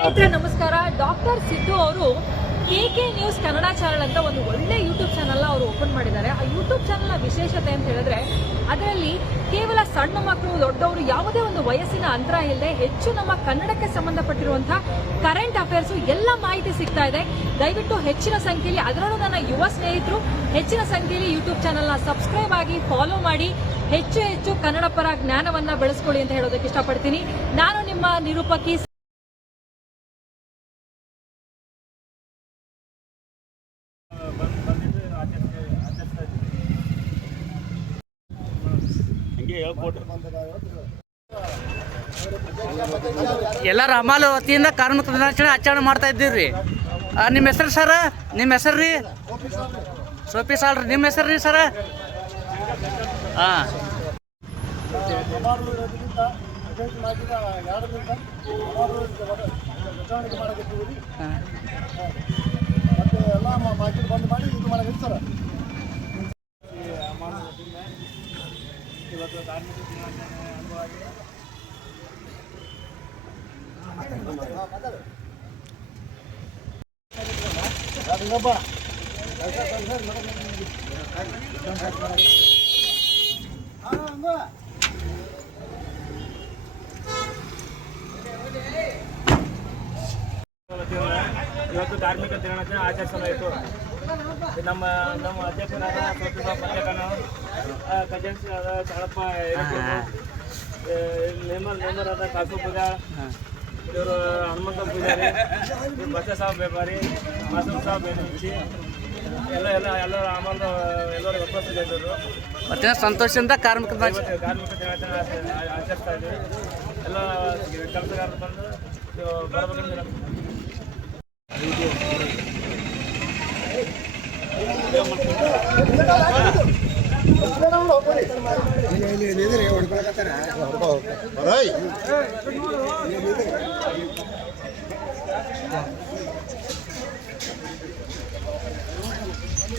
ಸ್ನೇಹಿತರೆ ನಮಸ್ಕಾರ. ಡಾಕ್ಟರ್ ಸಿದ್ದು ಅವರು ಕೆಕೆ ನ್ಯೂಸ್ ಕನ್ನಡ ಚಾನಲ್ ಅಂತ ಒಂದು ಒಳ್ಳೆ ಯೂಟ್ಯೂಬ್ ಚಾನಲ್ ಅವರು ಓಪನ್ ಮಾಡಿದ್ದಾರೆ. ಆ ಯೂಟ್ಯೂಬ್ ಚಾನಲ್ನ ವಿಶೇಷತೆ ಅಂತ ಹೇಳಿದ್ರೆ ಅದರಲ್ಲಿ ಕೇವಲ ಸಣ್ಣ ಮಕ್ಕಳು ದೊಡ್ಡವರು ಯಾವುದೇ ಒಂದು ವಯಸ್ಸಿನ ಅಂತರ ಇಲ್ಲದೆ ಹೆಚ್ಚು ನಮ್ಮ ಕನ್ನಡಕ್ಕೆ ಸಂಬಂಧಪಟ್ಟಿರುವಂತಹ ಕರೆಂಟ್ ಅಫೇರ್ಸ್ ಎಲ್ಲ ಮಾಹಿತಿ ಸಿಗ್ತಾ ಇದೆ. ದಯವಿಟ್ಟು ಹೆಚ್ಚಿನ ಸಂಖ್ಯೆಯಲ್ಲಿ, ಅದರಲ್ಲೂ ನನ್ನ ಯುವ ಸ್ನೇಹಿತರು ಹೆಚ್ಚಿನ ಸಂಖ್ಯೆಯಲ್ಲಿ ಯೂಟ್ಯೂಬ್ ಚಾನಲ್ನ ಸಬ್ಸ್ಕ್ರೈಬ್ ಆಗಿ ಫಾಲೋ ಮಾಡಿ ಹೆಚ್ಚು ಕನ್ನಡ ಪರ ಜ್ಞಾನವನ್ನ ಬೆಳೆಸ್ಕೊಳ್ಳಿ ಅಂತ ಹೇಳೋದಕ್ಕೆ ಇಷ್ಟಪಡ್ತೀನಿ. ನಾನು ನಿಮ್ಮ ನಿರೂಪಕಿ. ಎಲ್ಲರೂ ಅಮಾಲು ವತಿಯಿಂದ ಕಾರ್ಮಿಕ ದಿನಾಚರಣೆ ಆಚರಣೆ ಮಾಡ್ತಾ ಇದ್ದೀವಿ. ನಿಮ್ಮ ಹೆಸರು ಸರ್? ನಿಮ್ಮ ಹೆಸರು ರೀ? ಸೋಪಿ ಸಾಲ್ರಿ. ನಿಮ್ಮ ಹೆಸರು ರೀ ಸರ? ಹಾಂ. ಇವತ್ತು ಕಾರ್ಮಿಕ ದಿನಾಚರಣೆ ಅಂಗವಾಗಿ ಇವತ್ತು ಕಾರ್ಮಿಕ ದಿನಾಚರಣೆ ಆಚರಿಸಲಾಯಿತು. ನಮ್ಮ ಅಧ್ಯಕ್ಷರಾದ ಪತ್ರಿಕಾ ಖಜಾನ್ಸಿಯಾದ ಚಾಳಪ್ಪ ಮೆಂಬರ್ ಆದ ಕಾಸು ಪೂಜಾರ್, ಇವರು ಹನುಮಂತ ಪೂಜಾರಿ, ಬಸ ಸಾಹೇಬ್ ವ್ಯಾಪಾರಿ, ಮಾಸಂ ಸಾಹೇಬ್ ಬೇನಿಚ್ಚಿ, ಎಲ್ಲರೂ ಆಮೇಲೆ ಎಲ್ಲರೂ ಉಪಸ್ಥಿತರಿದ್ದರು. ಮತ್ತೆ ಸಂತೋಷದಿಂದ ಕಾರ್ಮಿಕ ದಿನಾಚರಣೆ ಆಚರಿಸ್ತಾ ಇದ್ದೀವಿ. ಎಲ್ಲ ಕೆಲಸಗಾರರು ಬಂದು ಬರಬೇಕಂತ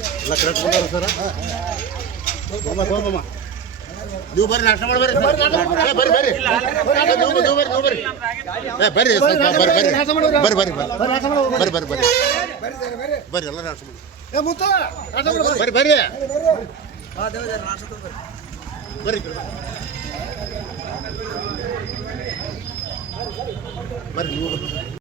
ಎಲ್ಲ ಕರೆಕ್ಟ್ ಬಂದಾರ ಸರ್. ನೀವು ಬರ್ರಿ, ನಾಷ್ಟ ಮಾಡಿ ಬರ್ರಿ. ಬರ್ರಿ ಬರ್ರಿ ಬರ್ರಿ ಬರ್ರಿ ಬರ್ರಿ ಎಲ್ಲ ನಾಷ್ಟ ಮಾಡಿ ಬರ್ರಿ ಬರ್ರಿ ಬರ್ರಿ ನೀವು